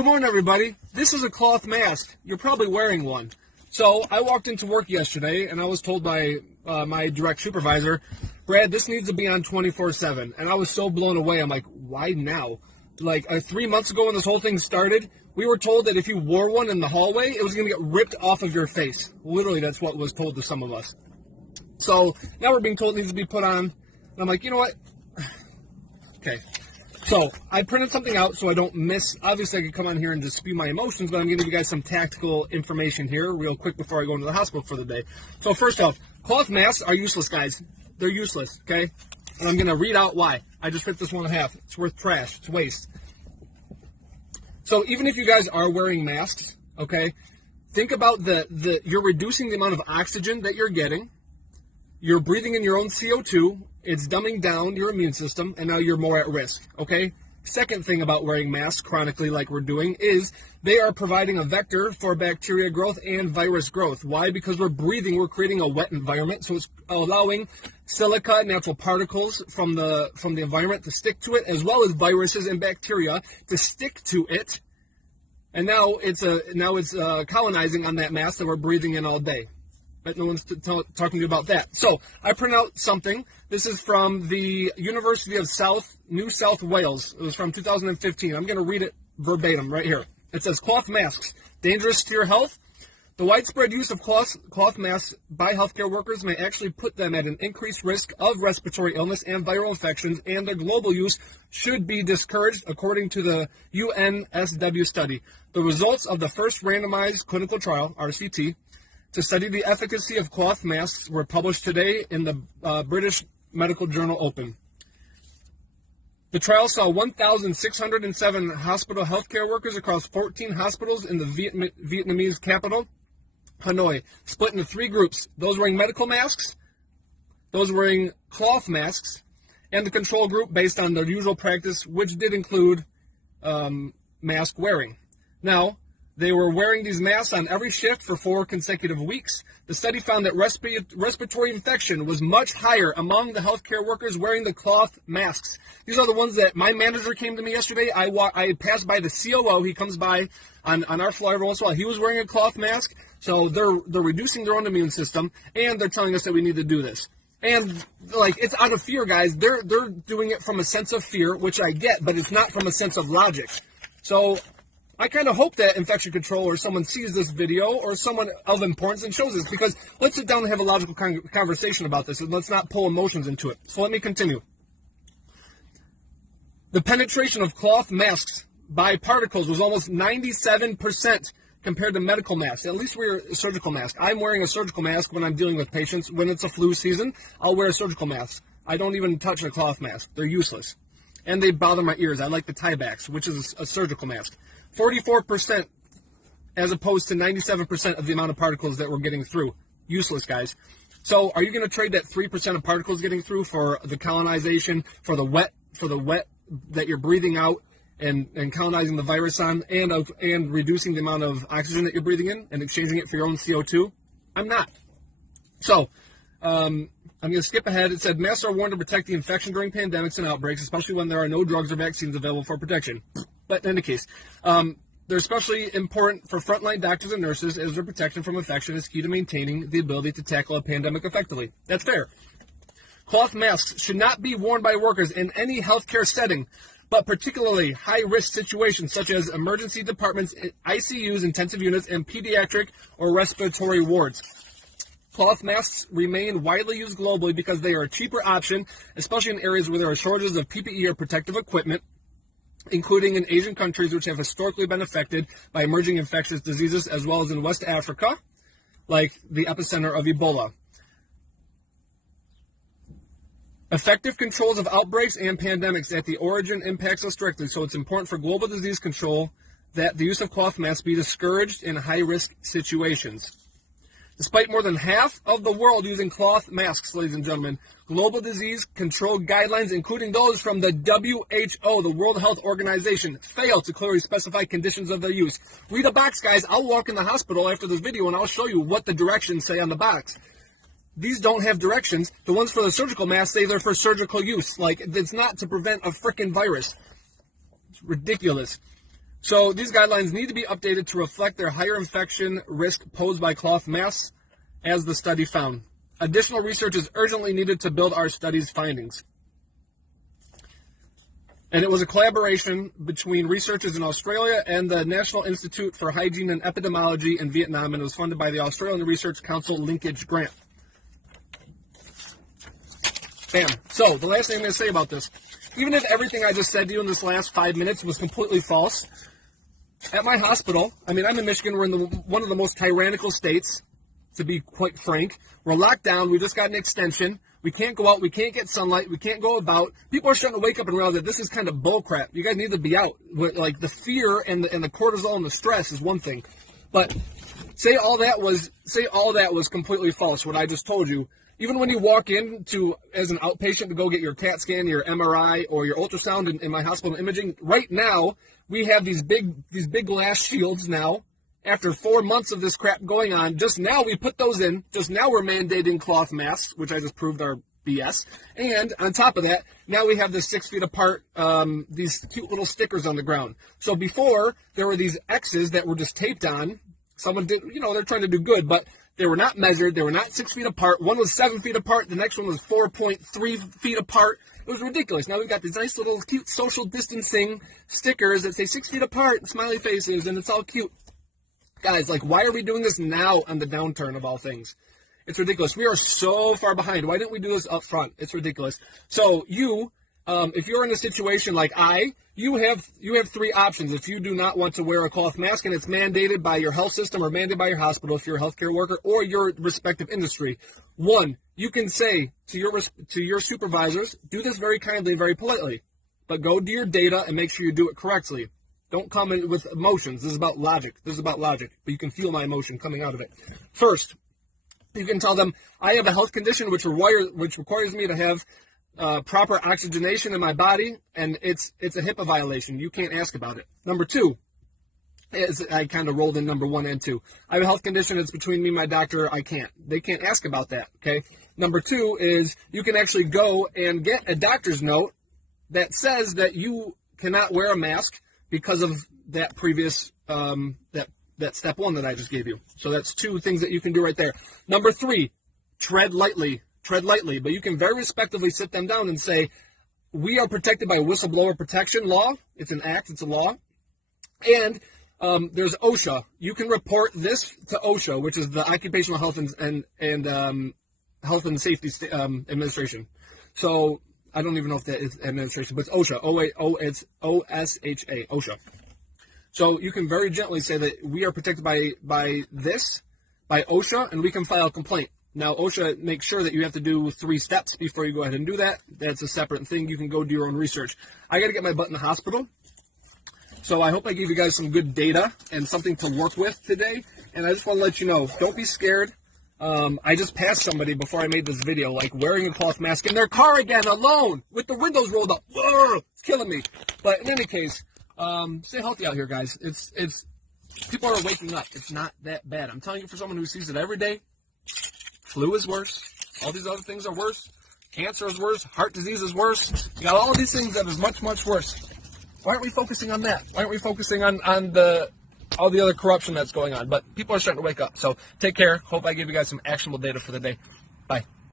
Good morning, everybody. This is a cloth mask. You're probably wearing one. So I walked into work yesterday, and I was told by my direct supervisor, Brad, this needs to be on 24/7. And I was so blown away. I'm like, why now? Like 3 months ago when this whole thing started, we were told that if you wore one in the hallway, it was going to get ripped off of your face. Literally, that's what was told to some of us. So now we're being told it needs to be put on. And I'm like, you know what? Okay. So I printed something out so I don't miss. Obviously, I could come on here and just spew my emotions, but I'm going to give you guys some tactical information here real quick before I go into the hospital for the day. So first off, cloth masks are useless, guys. They're useless, okay? And I'm going to read out why. I just ripped this one in half. It's worth trash. It's waste. So even if you guys are wearing masks, okay, think about you're reducing the amount of oxygen that you're getting. You're breathing in your own CO2. It's dumbing down your immune system, and now you're more at risk, okay? Second thing about wearing masks chronically like we're doing is they are providing a vector for bacteria growth and virus growth. Why? Because we're creating a wet environment, so it's allowing silica, natural particles from the environment to stick to it, as well as viruses and bacteria to stick to it. And now it's colonizing on that mask that we're breathing in all day. But no one's talking to me about that. So I print out something. This is from the University of New South Wales. It was from 2015. I'm going to read it verbatim right here. It says, cloth masks, dangerous to your health. The widespread use of cloth masks by healthcare workers may actually put them at an increased risk of respiratory illness and viral infections, and their global use should be discouraged, according to the UNSW study. The results of the first randomized clinical trial, RCT, to study the efficacy of cloth masks were published today in the British Medical Journal Open. The trial saw 1,607 hospital healthcare workers across 14 hospitals in the Vietnamese capital, Hanoi, split into 3 groups: those wearing medical masks, those wearing cloth masks, and the control group based on their usual practice, which did include mask wearing. Now, they were wearing these masks on every shift for 4 consecutive weeks. The study found that respiratory infection was much higher among the healthcare workers wearing the cloth masks. These are the ones that my manager came to me yesterday. I passed by the COO. He comes by on our floor every once in a while. He was wearing a cloth mask. So they're reducing their own immune system, and they're telling us that we need to do this. And like, it's out of fear, guys. They're doing it from a sense of fear, which I get, but it's not from a sense of logic. So I kind of hope that infection control or someone sees this video or someone of importance and shows this, because let's sit down and have a logical conversation about this, and let's not pull emotions into it. So let me continue. The penetration of cloth masks by particles was almost 97% compared to medical masks. At least wear a surgical mask. I'm wearing a surgical mask when I'm dealing with patients. When it's a flu season, I'll wear a surgical mask. I don't even touch a cloth mask. They're useless. And they bother my ears. I like the Tyvek, which is a surgical mask. 44% as opposed to 97% of the amount of particles that we're getting through. Useless, guys. So are you going to trade that 3% of particles getting through for the colonization, for the wet that you're breathing out and colonizing the virus on, and reducing the amount of oxygen that you're breathing in and exchanging it for your own CO2? I'm not. So I'm going to skip ahead. It said, masks are worn to protect the infection during pandemics and outbreaks, especially when there are no drugs or vaccines available for protection. But in any case, they're especially important for frontline doctors and nurses, as their protection from infection is key to maintaining the ability to tackle a pandemic effectively. That's fair. Cloth masks should not be worn by workers in any healthcare setting, but particularly high-risk situations such as emergency departments, ICUs, intensive units, and pediatric or respiratory wards. Cloth masks remain widely used globally because they are a cheaper option, especially in areas where there are shortages of PPE or protective equipment, including in Asian countries which have historically been affected by emerging infectious diseases, as well as in West Africa, like the epicenter of Ebola. Effective controls of outbreaks and pandemics at the origin impacts us directly, so it's important for global disease control that the use of cloth masks be discouraged in high-risk situations. Despite more than half of the world using cloth masks, ladies and gentlemen, global disease control guidelines, including those from the WHO, the World Health Organization, fail to clearly specify conditions of their use. Read a box, guys. I'll walk in the hospital after this video and I'll show you what the directions say on the box. These don't have directions. The ones for the surgical masks say they're for surgical use. Like, it's not to prevent a frickin' virus. It's ridiculous. So these guidelines need to be updated to reflect their higher infection risk posed by cloth masks, as the study found. Additional research is urgently needed to build our study's findings. And it was a collaboration between researchers in Australia and the National Institute for Hygiene and Epidemiology in Vietnam, and it was funded by the Australian Research Council Linkage Grant. Bam. So, the last thing I'm going to say about this, even if everything I just said to you in this last 5 minutes was completely false, at my hospital, I mean, I'm in Michigan, we're in one of the most tyrannical states, to be quite frank. We're locked down, we just got an extension, we can't go out, we can't get sunlight, we can't go about. People are starting to wake up and realize that this is kind of bullcrap. You guys need to be out. Like, the fear and the cortisol and the stress is one thing. But say all that was completely false, what I just told you. Even when you walk in as an outpatient to go get your CAT scan, your MRI, or your ultrasound in my hospital imaging, right now, we have these big glass shields now. After 4 months of this crap going on, just now we put those in. Just now we're mandating cloth masks, which I just proved are BS. And on top of that, now we have the 6 feet apart, these cute little stickers on the ground. So before, there were these X's that were just taped on. Someone did, they're trying to do good, but they were not measured. They were not 6 feet apart. One was 7 feet apart. The next one was 4.3 feet apart. It was ridiculous. Now we've got these nice little cute social distancing stickers that say 6 feet apart, smiley faces, and it's all cute. Guys, why are we doing this now on the downturn of all things? It's ridiculous. We are so far behind. Why didn't we do this up front? It's ridiculous. So if you're in a situation like you have 3 options. If you do not want to wear a cloth mask and it's mandated by your health system or mandated by your hospital if you're a healthcare worker or your respective industry, 1, you can say to your supervisors, do this very kindly and very politely, but go to your data and make sure you do it correctly. Don't come in with emotions. This is about logic. But you can feel my emotion coming out of it. First, you can tell them, I have a health condition which requires me to have proper oxygenation in my body, and it's a HIPAA violation. You can't ask about it. Number 2, I kind of rolled in number 1 and 2. I have a health condition. It's between me and my doctor. They can't ask about that, okay? Number 2 is you can actually go and get a doctor's note that says that you cannot wear a mask because of that previous, that step 1 that I just gave you. So that's 2 things that you can do right there. Number 3, tread lightly, but you can very respectively sit them down and say, we are protected by whistleblower protection law. It's an act, it's a law. And there's OSHA. You can report this to OSHA, which is the Occupational Health and Health and Safety Administration. So I don't even know if that is administration, but it's OSHA. It's OSHA, OSHA. So you can very gently say that we are protected by OSHA, and we can file a complaint. Now, OSHA makes sure that you have to do 3 steps before you go ahead and do that. That's a separate thing. You can go do your own research. I got to get my butt in the hospital. So I hope I gave you guys some good data and something to work with today. And I just want to let you know, don't be scared. I just passed somebody before I made this video, wearing a cloth mask in their car again, alone, with the windows rolled up. Ugh, it's killing me. But in any case, stay healthy out here, guys. It's people are waking up. It's not that bad. I'm telling you, for someone who sees it every day, flu is worse. All these other things are worse. Cancer is worse. Heart disease is worse. You got all these things that is much, much worse. Why aren't we focusing on that? Why aren't we focusing on all the other corruption that's going on? But people are starting to wake up. So take care. Hope I gave you guys some actionable data for the day. Bye.